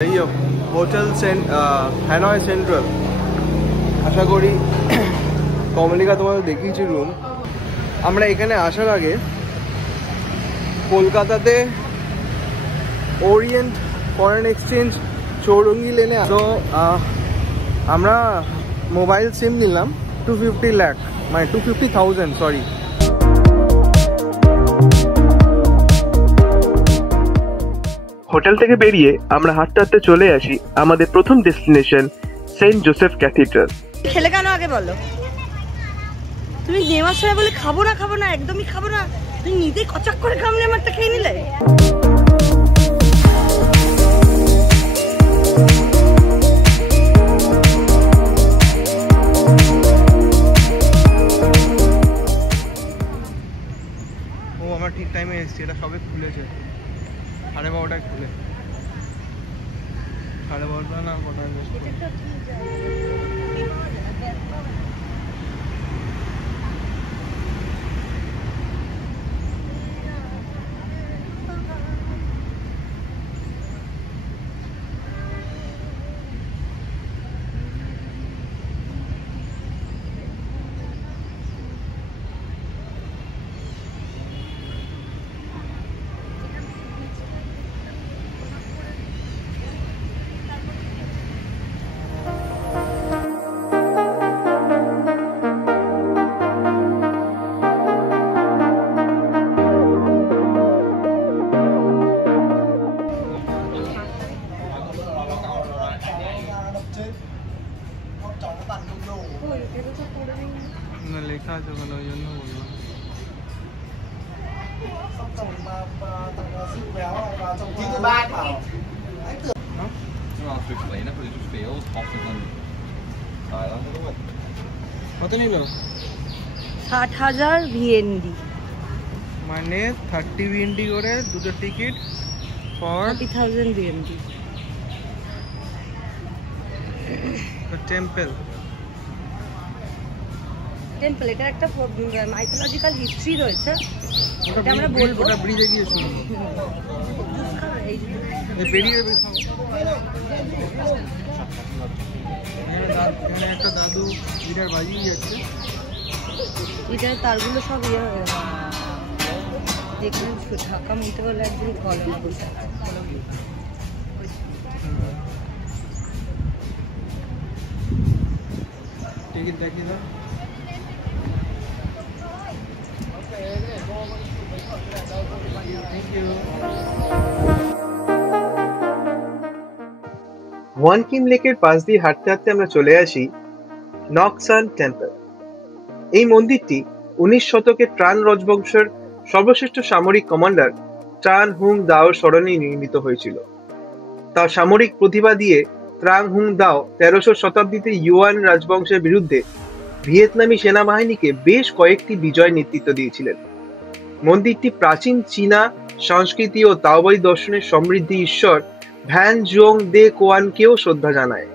Hotel Hanoi central. আশা করি কমলিকা তোমাদের দেখিয়েছি রুম। আমরা এখানে আসার আগে কলকাতাতে ওরিয়েন্ট ফরেন এক্সচেঞ্জ চৌরঙ্গি লেনে তো আমরা মোবাইল সিম নিলাম 250 লাখ, মানে 250,000 সরি। হোটেল থেকে বেরিয়ে আমরা হাঁটতে হাঁটতে চলে আসি আমাদের প্রথম ডেস্টিনেশন সেন্ট জোসেফ ক্যাথিড্রাল। খেলে কেন আগে বলো? তুমি নেওয়ার সময় বলে খাবো না, একদমই খাবো না, তুমি নিজেই কচাক করে কামড়ে আমারটা খেয়ে নিলে। ও আমার ঠিক টাইমে এসেছি, এটা সবে খুলেছে, 12:30টায় খুলে। 12:30 না কোথায়? না লেখা আছে ওখানে, ওই জন্য বললাম। কত নিল? 60,000 ভিএনডি, মানে 30 ভিএনডি করে দুটো টিকিট ফর 30,000 ভিএনডি। টেম্পল এটা একটা মাইথোলজিক্যাল হিস্ট্রি রয়েছে, এটা আমরা বলবো। ওটা ব্রিজে গিয়ে শুনবো। বেরিয়ে এখানে একটা দাদু গিটার বাজিয়ে যাচ্ছে। গিটার তারগুলো সব ইয়ে হয়ে গেছে, যেখানে ঢাকা মিটে হলে একদিন কলম বসে আছে। টিকিট দেখিয়ে দাও। ওয়ান কিম লেকের পাশ দিয়ে হাঁটতে হাঁটতে আমরা চলে আসি নকসান টেম্পল। এই মন্দিরটি 19 শতকের ট্রান রাজবংশের সর্বশ্রেষ্ঠ সামরিক কমান্ডার ট্রান হুং দাওর স্মরণে নির্মিত হয়েছিল। তার সামরিক প্রতিভা দিয়ে ত্রাং হুং দাও 1300 শতাব্দীতে ইউয়ান রাজবংশের বিরুদ্ধে ভিয়েতনামি সেনাবাহিনীকে বেশ কয়েকটি বিজয় নেতৃত্ব দিয়েছিলেন। মন্দিরটি প্রাচীন চীনা সংস্কৃতি ও তাওবাই দর্শনের সমৃদ্ধি ঈশ্বর ভ্যান জুং দে কোয়ানকেও শ্রদ্ধা জানায়।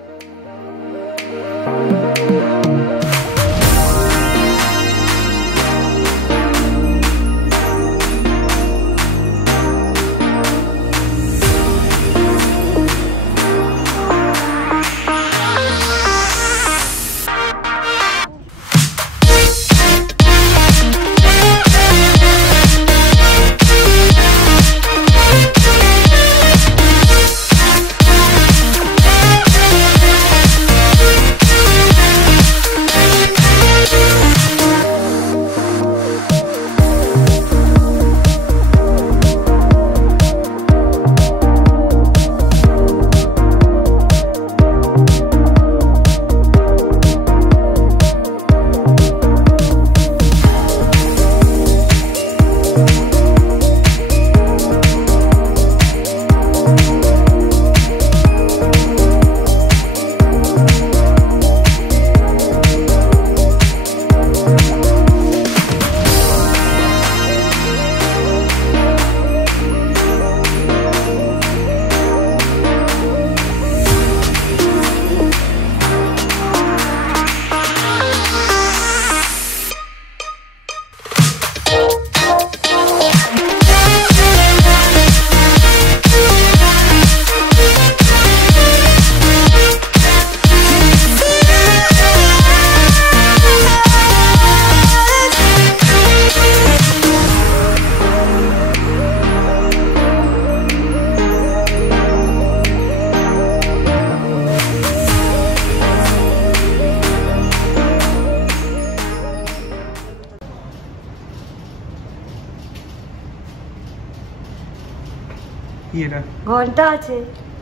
না। ঘন্টা আছে,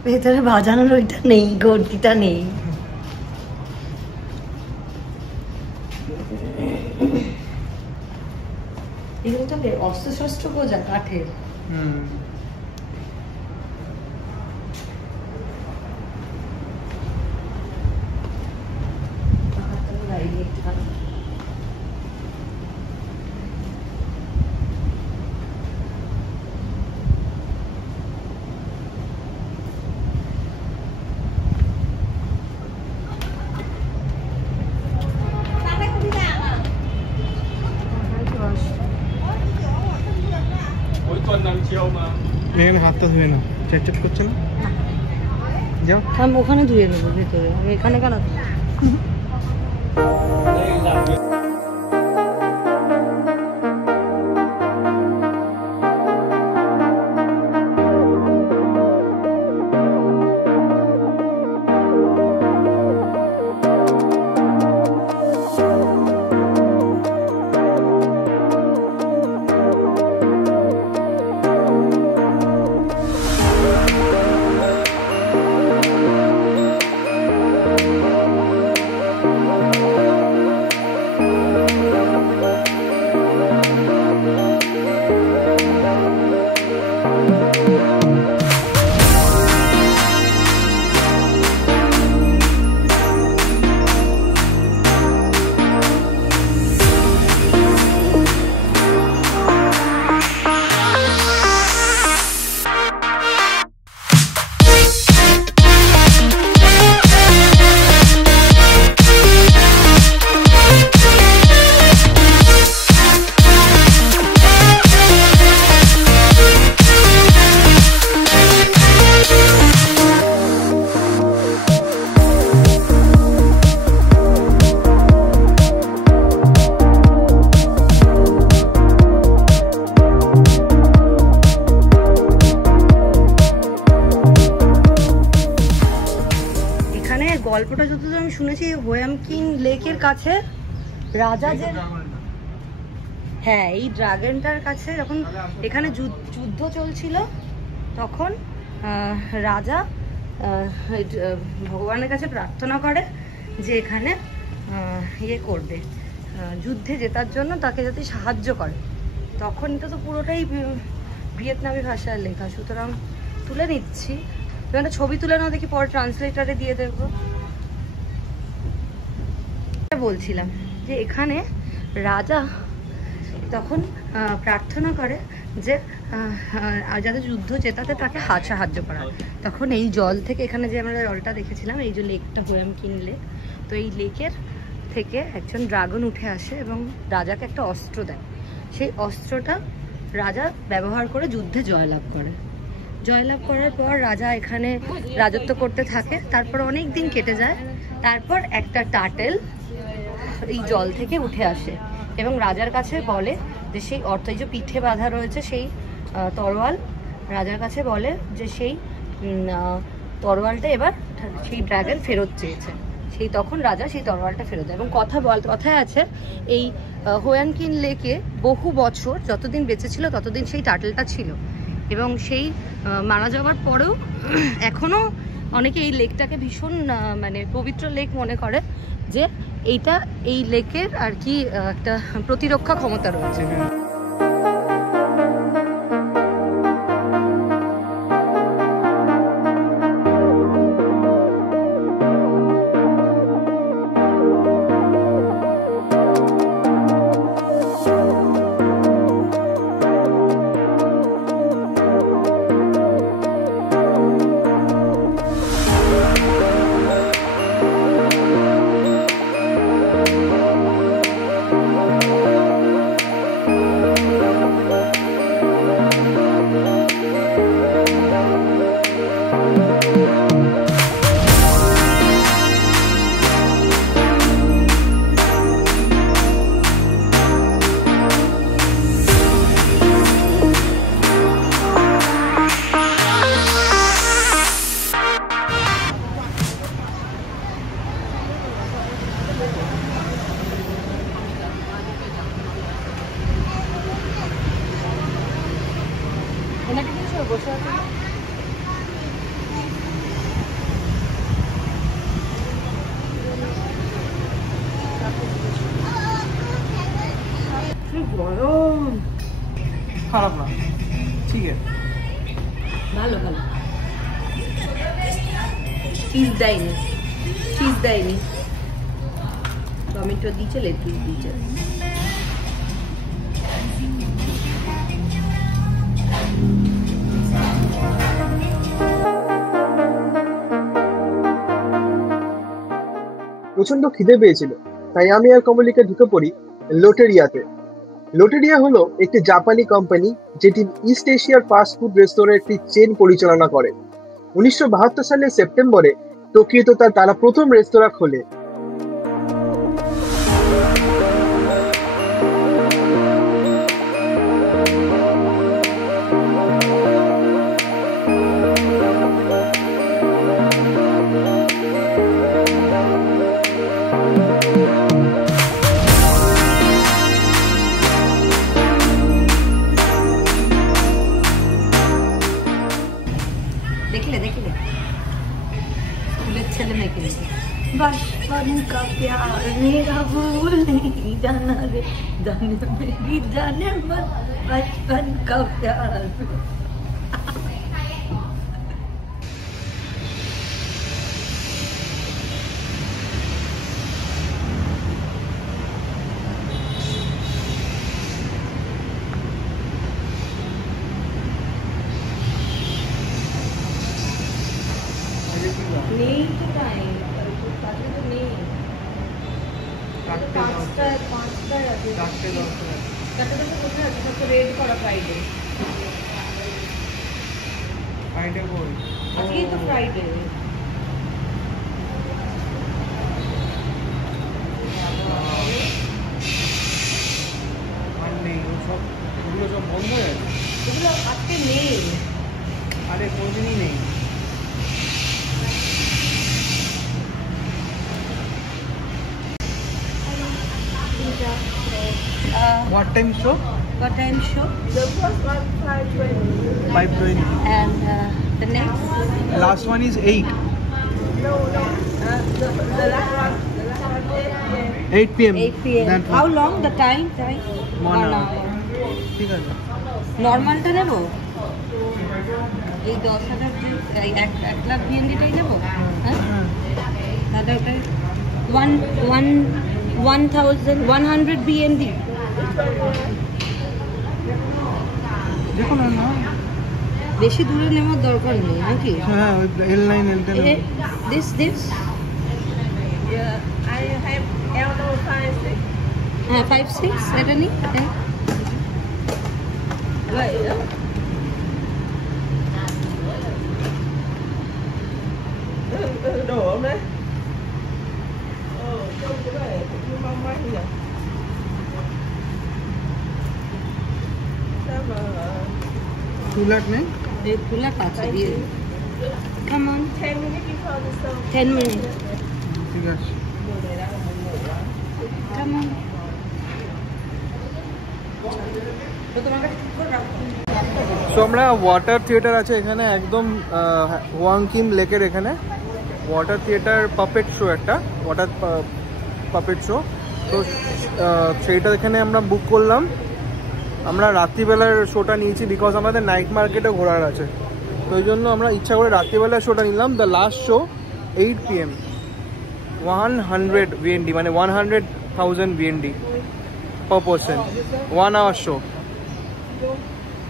ভেতরে বাজানোর ওইটা নেই, ঘন্টিটা নেই। এগুলো তো অস্ত্র শস্ত্র গোজা কাঠের। এখানে হাতটা ধুয়ে না, চেট করছে না, যাও। আমি ওখানে ধুয়ে নেবো ভেতরে, আমি এখানে কেন? গল্পটা যতদূর আমি শুনেছি, হোয়ামকিন লেকের কাছে রাজা যে, হ্যাঁ এই ড্রাগনটার কাছে যখন এখানে যুদ্ধ চলছিল তখন রাজা ভগবানের কাছে প্রার্থনা করে যে এখানে ইয়ে করবে, যুদ্ধে জেতার জন্য তাকে যাতে সাহায্য করে। তখন এটা তো পুরোটাই ভিয়েতনামি ভাষায় লেখা, সুতরাং তুলে নিচ্ছি। একটা ছবি তুলে না দেখি, পরে ট্রান্সলেটারে দিয়ে দেবো। বলছিলাম যে এখানে রাজা তখন প্রার্থনা করে যে যাতে যুদ্ধ জেতাতে তাকে সাহায্য করা। তখন এই জল থেকে, এখানে যে আমরা জলটা দেখেছিলাম, এই যে লেকটা হোয়ামকিন লেক, তো এই লেকের থেকে একজন ড্রাগন উঠে আসে এবং রাজাকে একটা অস্ত্র দেয়। সেই অস্ত্রটা রাজা ব্যবহার করে যুদ্ধে জয়লাভ করে। জয়লাভ করার পর রাজা এখানে রাজত্ব করতে থাকে। তারপর অনেক দিন কেটে যায়। তারপর একটা টার্টেল এই জল থেকে উঠে আসে এবং রাজার কাছে বলে যে সেই অর্থ, এই যে পিঠে বাঁধা রয়েছে সেই তরোয়াল, রাজার কাছে বলে যে সেই তরোয়ালটা এবার সেই ড্রাগন ফেরত চেয়েছে। সেই তখন রাজা সেই তরোয়ালটা ফেরত দেয়। এবং কথায় আছে এই হোয়ামকিন লেকে বহু বছর যতদিন বেঁচে ছিল ততদিন সেই টার্টেলটা ছিল। এবং সেই মারা যাওয়ার পরেও এখনো অনেকে এই লেকটাকে ভীষণ মানে পবিত্র লেক মনে করে, যে এইটা এই লেকের আর কি একটা প্রতিরক্ষা ক্ষমতা রয়েছে। খারাপ না, ঠিক আছে, ভালো ভালো। চিজ দেয়নি, চিজ দেয়নি, টমেটো দিয়েছে, লেটুস দিয়েছে। প্রচন্ড খিদে পেয়েছিল, তাই আমি আর কমলিকা ঢুকে পড়ি লোটেরিয়াতে। লোটেরিয়া হলো একটি জাপানি কোম্পানি যেটি ইস্ট এশিয়ার ফাস্ট ফুড রেস্তোরাঁ একটি চেন পরিচালনা করে। 1972 সালের সেপ্টেম্বরে টোকিওতে তারা প্রথম রেস্তোরাঁ খোলে। देखले देखले स्कूलेर छेले मेয়েকে নিয়ে बचपन का प्यार मेरा भूल नहीं जाना रे जाने मेरी जाने मन बचपन का प्यार। नहीं तो टाइम তাহলে তো নেই, পাঁচটায় আছে, চারটে তো কোথায় আছে, সব তো রেড করা ফ্রাইডে, ফ্রাইডে বল আজকেই তো ফ্রাইডে। আর নেই, সব ওগুলো সব বন্ধ হয়ে গেছে, এগুলো আজকে নেই। আরে কোনদিনই নেই। What time show? What time show? The first one 5:20. 5:20. And the next? Last one is 8. No. The last one 8 p.m. 8 p.m. That one. How long the time? 1 1 hour. hour. ঠিক আছে। নর্মালটা নেবো, এই 10,000 যে 1 লাখ বিএনডিটাই নেবো, হ্যাঁ দাদা ওটাই 1,100 বিএনডি দেখো না না, বেশি দূরে নেওয়ার দরকার নেই নাকি? হ্যাঁ ওই L9 L10 this Yeah, I have L 5 6. হ্যাঁ 5-6 এটা নি। Right. Đồ không đấy? Trông cái này cũng mong manh nhỉ? Sao mà 2 lakh নেই? এই ফুলা কাছে দিয়ে come on 10 minutes before the show? 10 minutes ঠিক আছে। come on। তো তোমার কাছে কি করে রাখো? সো আমরা ওয়াটার থিয়েটার আছে এখানে একদম হোয়াংকিম লেকের এখানে ওয়াটার থিয়েটার পাপেট শো, একটা ওয়াটার পাপেট শো। তো সেইটা এখানে আমরা বুক করলাম। আমরা রাত্রিবেলার শোটা নিয়েছি বিকজ আমাদের নাইট মার্কেটে ঘোরার আছে, তো ওই জন্য আমরা ইচ্ছা করে রাত্রিবেলার শোটা নিলাম। The last show 8 p.m. 100 VND মানে 100,000 VND per person, 1 hour show।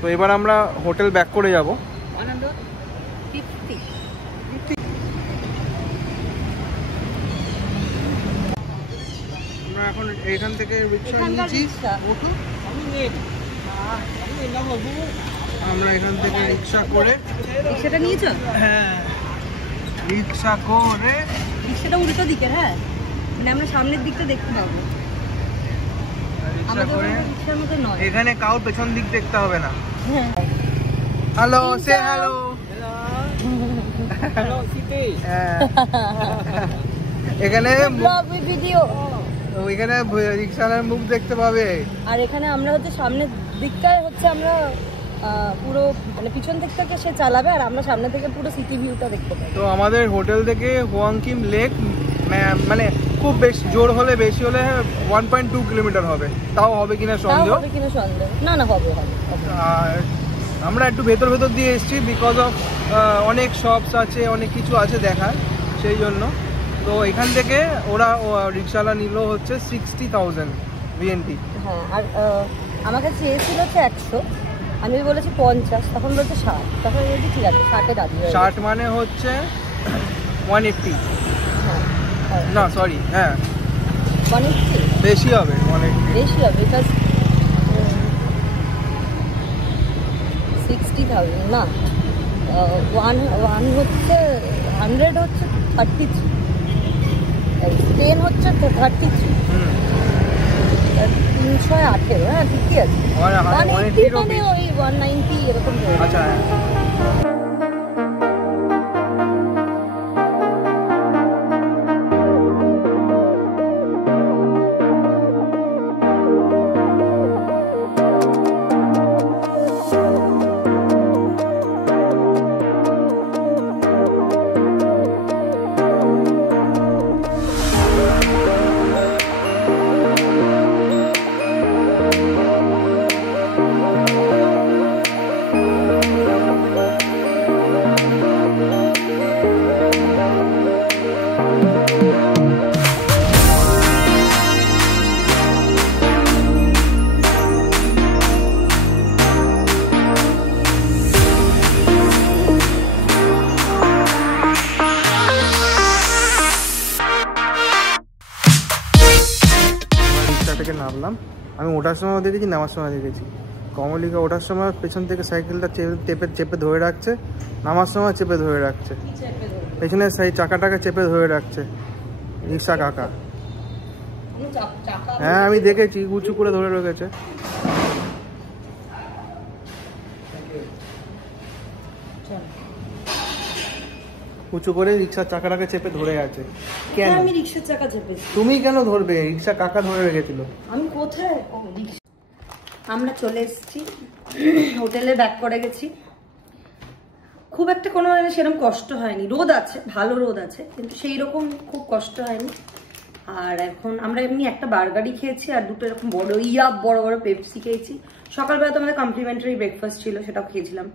তো এবার আমরা হোটেল ব্যাক করে যাব। 150 আমরা এখন এখান থেকে রিক্সা নিয়েছি, আমরা এখান থেকে রিক্সা করে, রিক্সাটা নিয়েছো? হ্যাঁ রিক্সা করে, রিক্সাটা উল্টো দিকে, হ্যাঁ মানে আমরা সামনের দিকটা দেখতে পাবো, রিক্সা করে রিক্সার মতো নয়। এখানে কাউ পেছন দিক দেখতে হবে না। হ্যালো, সে হ্যালো। Hello City. এখানে ভিডিও, ওইখানে রিক্সাওয়ালার মুখ দেখতে পাবে। আর এখানে আমরা হচ্ছে সামনের দিকটায় হচ্ছে আমরা পুরো মানে পিছন দিক থেকে সে চালাবে, আর আমরা সামনে থেকে পুরো সিটি ভিউটা দেখতে পাই। তো আমাদের হোটেল থেকে হোয়াংকিম লেক মানে খুব বেশি জোর হলে বেশি হলে 1.2 কিলোমিটার হবে, তাও হবে কিনা সন্দেহ। না না হবে। আর আমরা একটু ভেতর দিয়ে এসেছি বিকজ অফ অনেক শপস আছে, অনেক কিছু আছে দেখার, সেই জন্য। তো এখান থেকে ওরা রিক্সাওয়ালা নিল হচ্ছে 60,000 VNT। হ্যাঁ, আর আমাকে চেয়েছিল হচ্ছে 100, আমি বলেছি 50, তখন বলছে 60, তখন বলছি ঠিক আছে 60-এ রাজি হয়ে 60 মানে হচ্ছে 180। না সরি, হ্যাঁ 180 বেশি হবে, 180 বেশি হবে, বিকজ 60,000 না, 1 হচ্ছে 100 হচ্ছে 33, 10 হচ্ছে 33, 318, হ্যাঁ ঠিকই আছে। 180 মানে ওই 190 এরকম। আচ্ছা, থেকে নামলাম। আমি ওঠার সময় দেখেছি, নামার সময় দেখেছি। কমলিকা ওঠার সময় পেছন থেকে সাইকেলটা চেপে ধরে রাখছে, নামার সময় চেপে ধরে রাখছে, পেছনের সেই চাকাটাকে চেপে ধরে রাখছে রিক্সা কাকা। হ্যাঁ আমি দেখেছি, উঁচু করে ধরে রেখেছে। উঁচু করে রিক্সার চাকাটাকে চেপে ধরে আছে। কেন আমি রিক্সার চাকা চেপে, তুমি কেন ধরবে? রিক্সা কাকা ধরে রেখেছিল। আমি কোথায়? আমরা চলে এসেছি হোটেলে, ব্যাক করে গেছি। খুব একটা কোনো সেরকম কষ্ট হয়নি, রোদ আছে, ভালো রোদ আছে, কিন্তু সেই রকম খুব কষ্ট হয়নি। আর এখন আমরা এমনি একটা বার্গারই খেয়েছি আর দুটো এরকম বড় বড় পেপসি খেয়েছি। সকালবেলা তো আমাদের কমপ্লিমেন্টারি ব্রেকফাস্ট ছিল, সেটাও খেয়েছিলাম।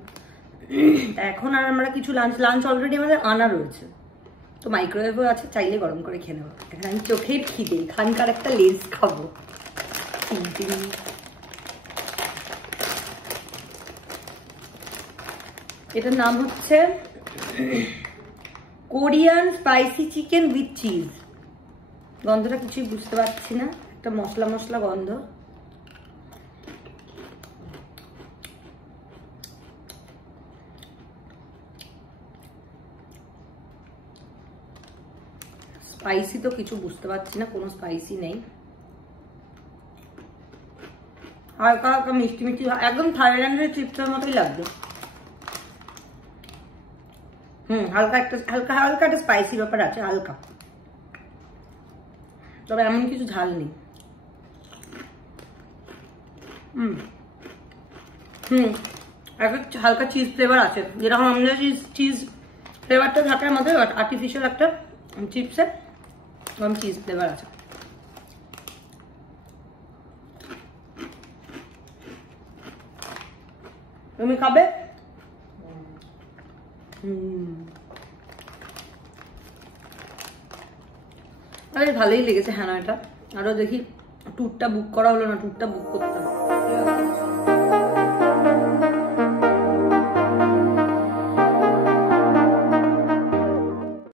এখন আর আমরা কিছু লাঞ্চ অলরেডি আমাদের আনা রয়েছে, তো মাইক্রোওয়েভও আছে, চাইলে গরম করে খেয়ে নেবো। এখন আমি চোখের খিদে এখানকার একটা লেস খাবো। এটার নাম হচ্ছে Korean spicy chicken with cheese. গন্ধটা কিছুই বুঝতে পারছি না, একটা মশলা মশলা গন্ধ। স্পাইসি তো কিছু বুঝতে পারছি না, কোনো স্পাইসি নেই, হালকা হালকা মিষ্টি মিষ্টি, একদম থাইল্যান্ডের চিপসের মতোই লাগবে। হালকা একটা স্পাইসি ব্যাপার আছে, হালকা, তবে এমন কিছু ঝাল নেই। একটা হালকা চিজ ফ্লেভার আছে, যেরকম আমাদের চিজ ফ্লেভারটা থাকে আমাদের আর্টিফিশিয়াল একটা চিপসের, এরকম চিজ ফ্লেভার আছে। তুমি খাবে? আরে ভালোই লেগেছে। হ্যাঁ, এটা আরো দেখি ট্যুরটা বুক করা হলো না, ট্যুরটা বুক করতে হবে।